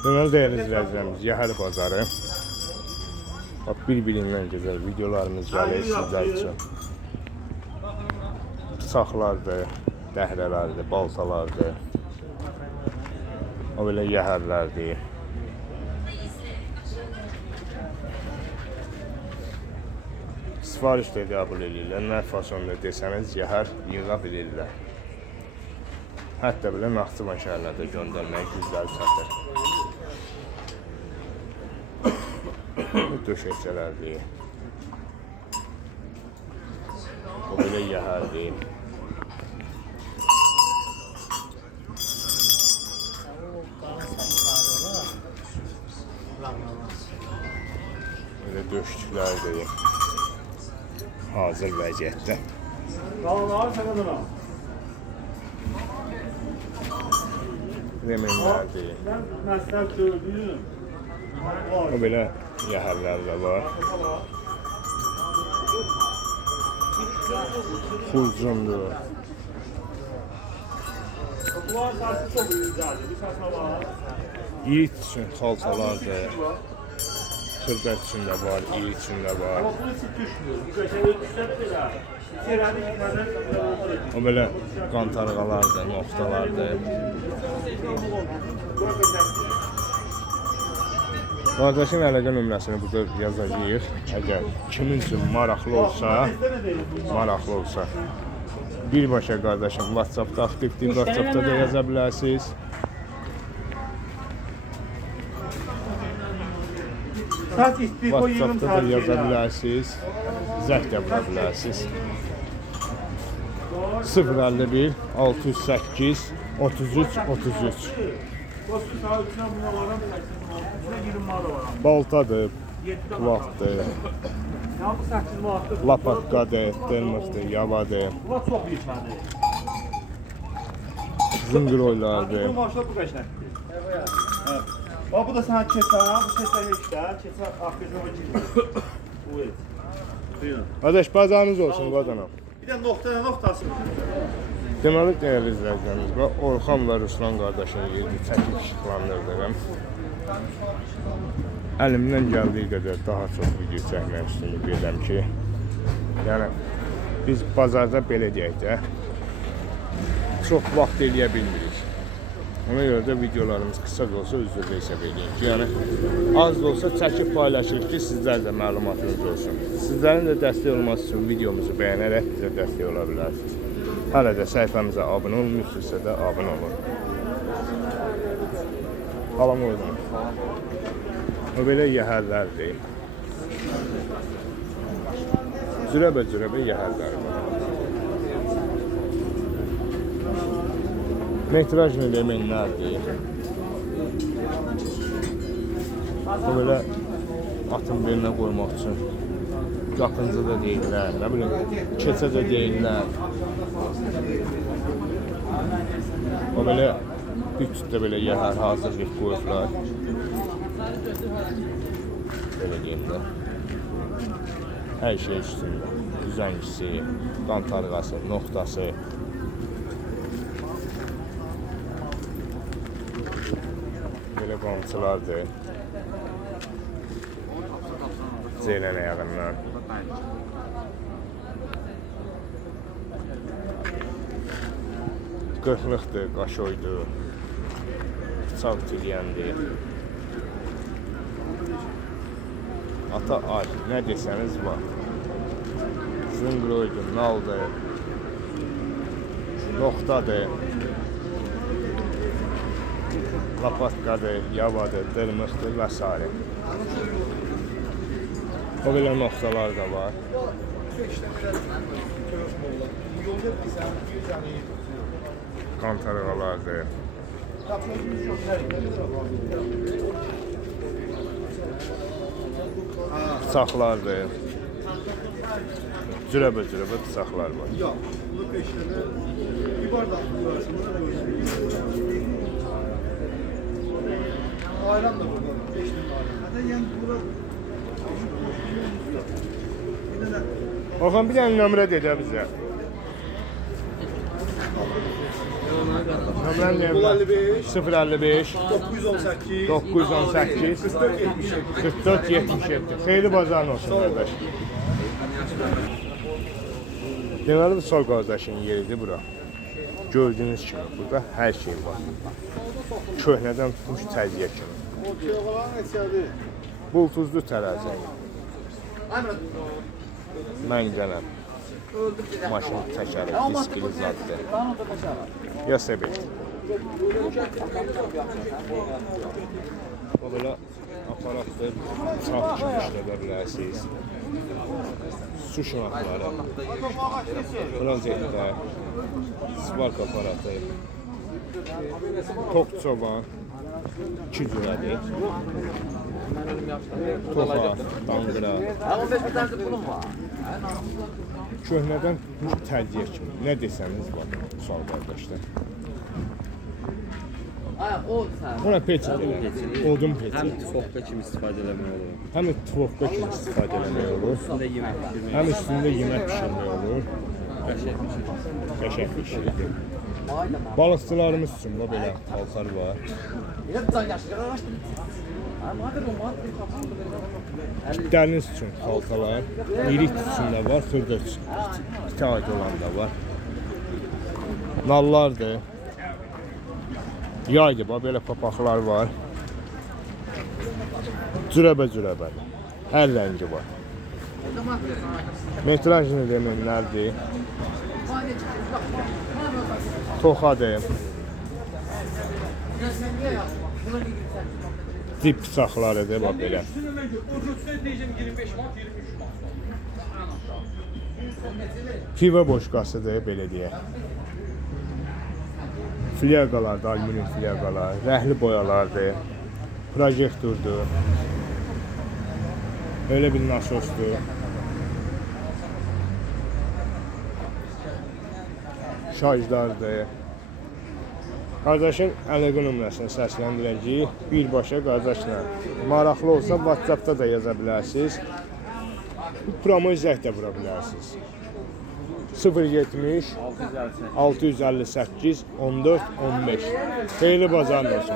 Deməli değerli izləyicilərimiz, Yəhər bazarı. Bak bir-birindən gözəl videolarımız gəlir sizlər üçün. Bıçaqlardır, dəhrələrdir, baltalardır. O belə yəhərlərdir. Sifariş də qəbul edirlər. Nə fasonda desəniz yəhər yığa bilirlər. Hətta belə Naxçıvan şəhərinə də göndərməyə gücləri çatır. Döşəkçələrdir. O belə yəhərdir. Böyle döşlüklərdir. Hazır vəziyyətdə. Remenlərdir. O belə yəhərlər də var. Xurcundur. İrit üçün xaltalardır. Xırbət üçün də var, irit üçün də var. O belə qantarğalardır, noktalardır. Qardaşın əlaqə nömrəsini burada yazacağıq. Əgər kimin üçün maraqlı olsa, birbaşa qardaşım WhatsApp-da aktivdir, WhatsApp-da da yaza bilərsiniz. WhatsApp-da da yaza bilərsiniz, zəng də vura bilərsiniz. 051 608 33 33. Baltadır, kulaqdır, lapatqadır, dırmıqdır, yavadır, zıngıroylardır. Bu da sana keçə, bu keçə heçdə, keçə axırıcı Qardaş, bazarınız olsun qazanam. Bir də noktası. Deməli, dəyərli izləyicilərimiz, Orxan və Ruslan qardaşın yerini çəkib işıqlandırdım. Əlimdən gəldiyi qədər daha çox video çəkmək üstünlük verirəm ki, yəni biz bazarda belə deyək də, çox vaxt eləyə bilmirik. Ona görə də videolarımız qısa da olsa üzrlə hesab edin ki, yəni az da olsa çəkib paylaşırıq ki, sizlər də məlumatınız olsun. Sizlərin də dəstək olması üçün videomuzu bəyənərək bizə dəstək ola bilərsiniz. Hələ də səhifəmizə abunə olmuyorsunuzsa da abunə olun. Salam olun. O belə yəhərlərdir. Cürəbə yəhərlərdir. Metrajlı remenlərdir. O belə atın belinə qoymaq üçün qapıncı da deyirlər, nə bilim, keçə də deyirlər. O belə bütdə belə yəhər hazırlıq qoyublar. Belə deyirlər. Hər şey üstündə. Düzəngisi, qantarğası, noktası. Belə qamçılardır. Ceylan ayağından. Qırxlıqdır, qaşoydur. Bıçaq tüliyəndir. Ata ay, nə desəniz var. Zınqroydur, naldır. Noktadır. Lapatqadır, yavadır, dırmıqdır və s. O belə noktalar da var. Qantarğalardır. Bıçaqlardır. Cürəbə bıçaqlar var. Ayran da burada. Orxan bir dənə nömrə dedə bizə. Nömrəni deyim mən. 055 918 918 44 77. Xeyirli bazarın olsun qardaş. Deməli bu sol qardaşın yeridir bura. Gördüyünüz kimi burada hər şey var. Köhnədən tutmuş təzyiyə kimi. Bultuzlu tərəzi. Məngənəm. Maşın təkəri, diskili zaddır. Ya sebet. O belə aparatdır, çap kimi işlədə bilərsiniz. Su şınaqları, klozetlər, spark aparatı, tok çoban, 2 cürədir. Toxa, danqıra. Köhnədən təzyiyə kimi, nə desəniz var, sağ qardaşlar. Buna peçet elə, odun peçet. Həm tüfokka kimi istifadə eləmək olur. Həm tüfokka kimi istifadə eləmək olur. Üstündə yemək pişirmək. Həm üstündə yemək pişirmək olur. Qəşəng pişirilir. Balıqçılarımız üçün bu belə paltar var. Kitləriniz üçün paltalar, irik üçün də var, xırda üçün. 2 ayda olan da var. Nallardır. Yaydır, belə papaqlar var. Cürəbə. Hər rəngi var. Metrajlı elementlərdir. Toxadır. Dip bıçaqlarıdır, bax belə. Pivə boşqasıdır, belə deyək. Flyaqalardır, alüminium flyaqalar, rəhli boyalardır, projektordur, öyle bir nasosdur. Şarjlardır. Qardaşın əlaqə nömrəsini səsləndirəcəyik. Birbaşa qardaşla. Maraqlı olsa WhatsApp'da da yaza bilərsiniz. Bu promo izah da vura bilərsiniz. 070 658 14 15. Xeyirli bazarın olsun.